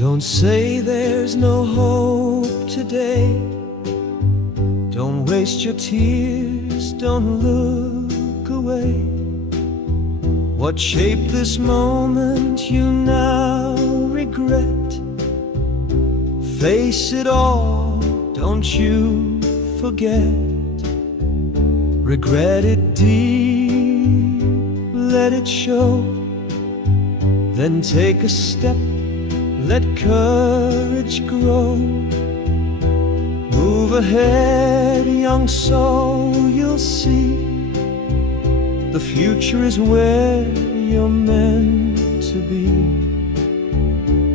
Don't say there's no hope today. Don't waste your tears, don't look away. What shaped this moment you now regret? Face it all, don't you forget. Regret it deep, let it show. Then take a step, let courage grow. Move ahead, young soul, you'll see. The future is where you're meant to be.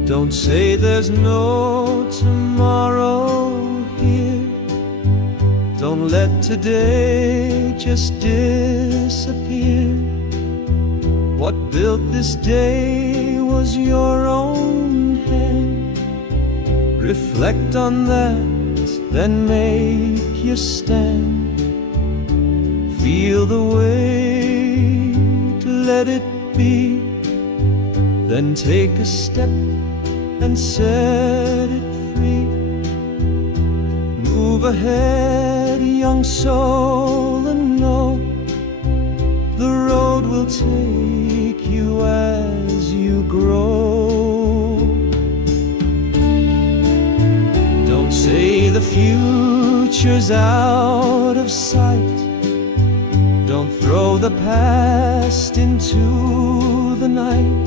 Don't say there's no tomorrow here. Don't let today just disappear. What built this day was your own hand. Reflect on that, then make your stand. Feel the weight, let it be. Then take a step and set it free. Move ahead, young soul, and know the road will take you as you grow. Don't say the future's out of sight. Don't throw the past into the night.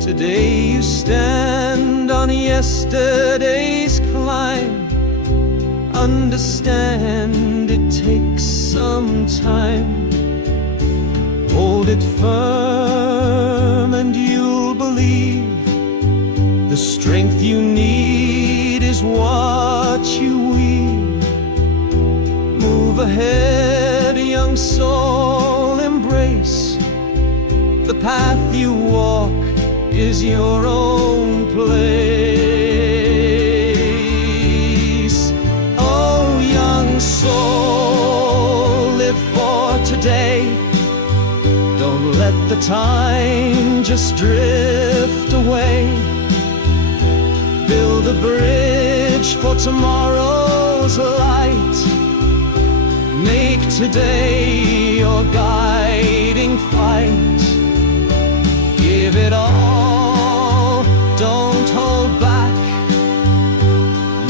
Today you stand on yesterday's climb. Understand it takes some time. Hold it firm and you'll believe. The strength you need is what you weave. Move ahead, young soul, embrace. The path you walk is your own place. Oh, young soul, live for today. Don't let the time just drift away. Build a bridge for tomorrow's light. Make today your guiding fight. Give it all, don't hold back.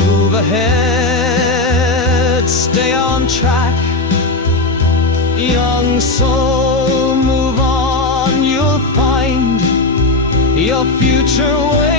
Move ahead, stay on track. Young soul, move on, you'll find your future way.